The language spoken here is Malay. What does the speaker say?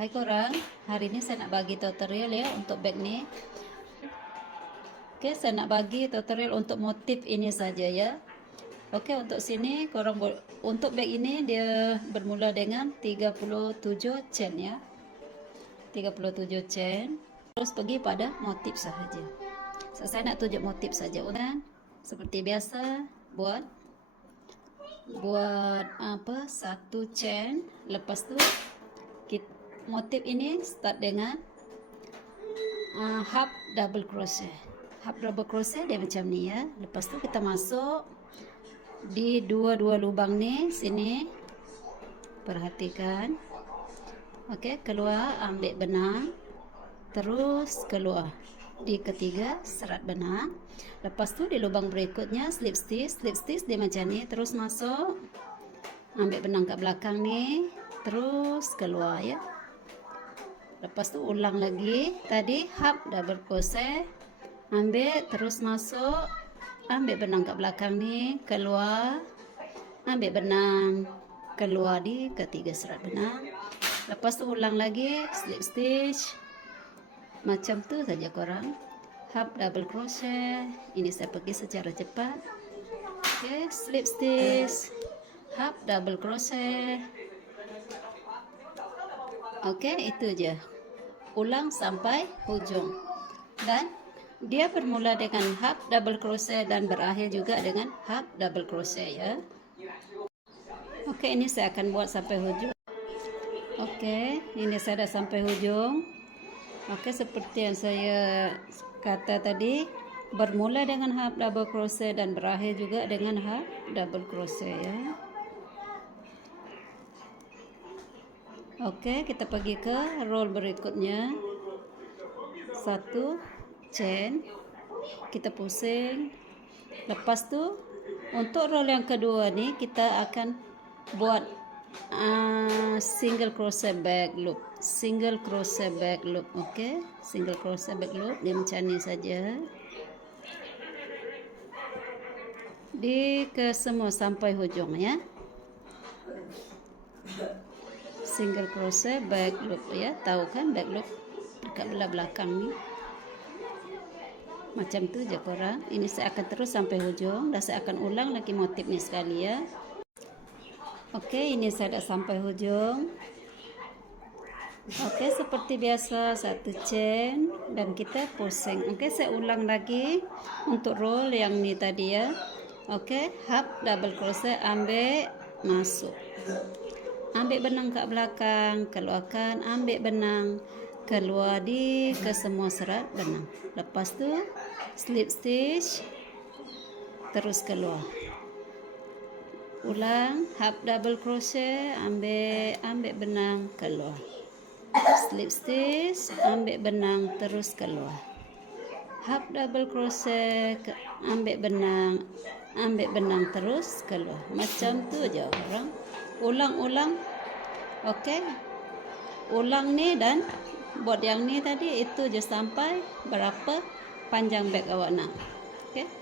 Hai korang, hari ni saya nak bagi tutorial ya untuk bag ni. Okey, saya nak bagi tutorial untuk motif ini saja ya. Okey, untuk sini korang untuk bag ini dia bermula dengan 37 chain ya. 37 chain. Terus pergi pada motif sahaja. So, saya nak tunjuk motif saja dan seperti biasa buat buat apa satu chain lepas tu kita, motif ini start dengan uh, half double crochet. Half double crochet dia macam ni ya. Lepas tu kita masuk di dua-dua lubang ni. Sini perhatikan. Okey keluar ambil benang. Terus keluar di ketiga serat benang. Lepas tu di lubang berikutnya slip stitch slip stitch dia macam ni. Terus masuk ambil benang kat belakang ni. Terus keluar ya lepas tu ulang lagi. Tadi half double crochet ambil terus masuk. Ambil benang kat belakang ni keluar. Ambil benang keluar di ketiga serat benang. Lepas tu ulang lagi slip stitch. Macam tu saja korang. Half double crochet ini saya pergi secara cepat. Okay, slip stitch. Half double crochet Okey, itu je. Ulang sampai hujung. Dan dia bermula dengan half double crochet dan berakhir juga dengan half double crochet ya. Okey, ini saya akan buat sampai hujung. Okey, ini saya dah sampai hujung. Okey, seperti yang saya kata tadi, bermula dengan half double crochet dan berakhir juga dengan half double crochet ya. Okey, kita pergi ke roll berikutnya. Satu chain. Kita pusing. Lepas tu untuk roll yang kedua ni kita akan buat uh, single crochet back loop. Single crochet back loop, okey? Single crochet back loop dia macam ni saja. Di ke semua sampai hujung ya single crochet back loop ya tahu kan back loop dekat belah belakang ni macam tu je korang ini saya akan terus sampai hujung dan saya akan ulang lagi motif ni sekali ya Okey, ini saya dah sampai hujung. Okey, seperti biasa satu chain dan kita pusing. Okey, saya ulang lagi untuk roll yang ni tadi ya. Okey, half double crochet ambil masuk. Ambil benang kat belakang, keluarkan, ambil benang, keluar di ke semua serat benang. Lepas tu slip stitch terus keluar. Ulang half double crochet, ambil ambil benang keluar. Slip stitch, ambil benang terus keluar. Half double crochet, ambil benang, ambil benang terus keluar. Macam tu je orang. Ulang-ulang. Okey. Ulang ni dan buat yang ni tadi itu je sampai berapa panjang beg awak nak. Okey.